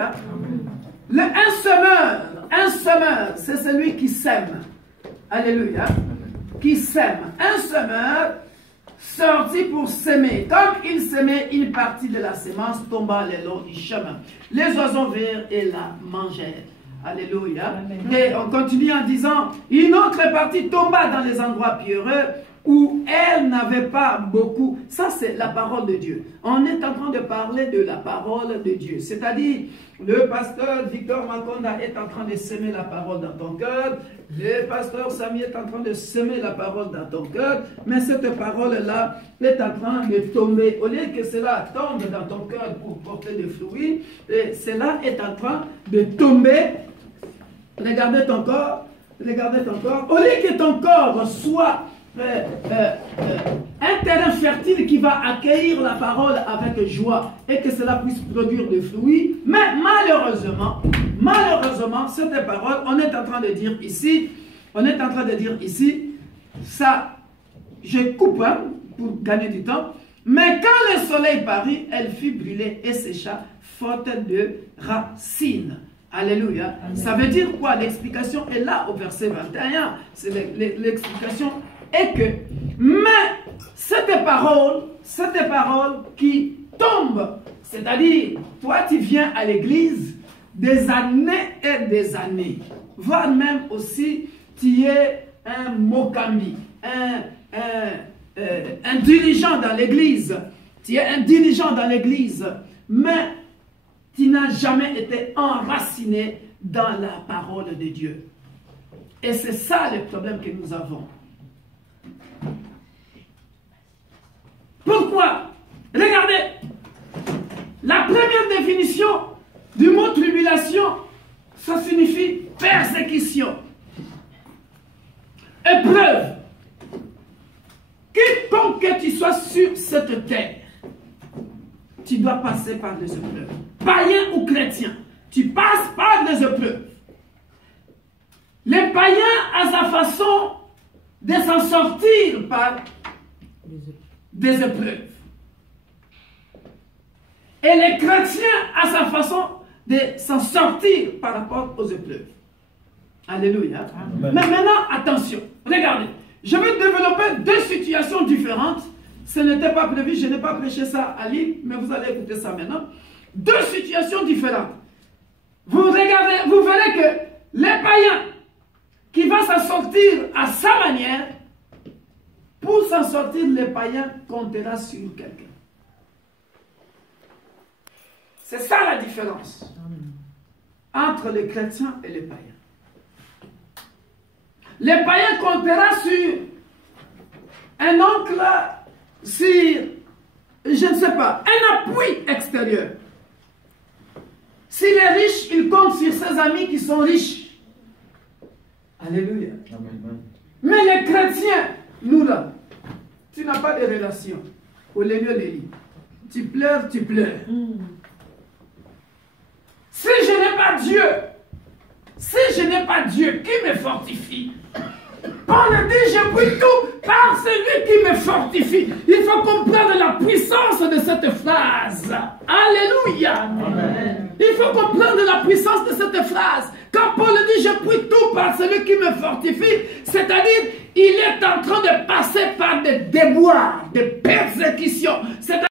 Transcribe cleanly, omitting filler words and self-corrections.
Alléluia. Un semeur, c'est celui qui sème. Alléluia. Qui sème. Un semeur sorti pour s'aimer. Quand il s'aimait, une partie de la sémence tomba le long du chemin. Les oiseaux vinrent et la mangèrent. Alléluia. Et on continue en disant, une autre partie tomba dans les endroits pierreux où elle n'avait pas beaucoup. Ça, c'est la parole de Dieu. On est en train de parler de la parole de Dieu. C'est-à-dire, le pasteur Victor Makonda est en train de semer la parole dans ton cœur. Le pasteur Samy est en train de semer la parole dans ton cœur. Mais cette parole-là est en train de tomber. Au lieu que cela tombe dans ton cœur pour porter des fruits, cela est en train de tomber. Regardez ton corps. Regardez ton corps. Au lieu que ton corps soit un terrain fertile qui va accueillir la parole avec joie et que cela puisse produire des fruits, mais malheureusement, cette parole, on est en train de dire ici, ça, je coupe pour gagner du temps, mais quand le soleil parut, elle fut brûlée et sécha, faute de racines. Alléluia. Amen. Ça veut dire quoi? L'explication est là au verset 21. C'est l'explication est que, mais cette parole qui tombe, c'est-à-dire, toi tu viens à l'église des années et des années, voire même aussi tu es un mokami, un dirigeant dans l'église, tu es un dirigeant dans l'église, mais tu n'as jamais été enraciné dans la parole de Dieu. Et c'est ça le problème que nous avons. Pourquoi? Regardez, la première définition du mot tribulation, ça signifie persécution, épreuve. Quiconque que tu sois sur cette terre, tu dois passer par des épreuves. Païen ou chrétien, tu passes par des épreuves. Les païens à sa façon de s'en sortir par des épreuves. Et les chrétiens à sa façon de s'en sortir par rapport aux épreuves. Alléluia. Amen. Mais maintenant, attention, regardez. Je vais développer deux situations différentes. Ce n'était pas prévu, je n'ai pas prêché ça à Lille, mais vous allez écouter ça maintenant. Deux situations différentes. Vous regardez, vous verrez que les païens qui vont s'en sortir à sa manière, pour s'en sortir, les païens comptera sur quelqu'un. C'est ça la différence entre les chrétiens et les païens. Les païens comptera sur un oncle, sur, je ne sais pas, un appui extérieur. S'il est riche, il compte sur ses amis qui sont riches. Alléluia. Amen. Mais les chrétiens, nous là, tu n'as pas de relation. Au lieu de lit. Tu pleures, tu pleures. Si je n'ai pas Dieu, qui me fortifie? Paul dit, je puis tout par celui qui me fortifie. Il faut comprendre la puissance de cette phrase. Alléluia. Amen. Il faut comprendre la puissance de cette phrase. Quand Paul dit, je puis tout par celui qui me fortifie, c'est-à-dire, il est en train de passer par des déboires, des persécutions.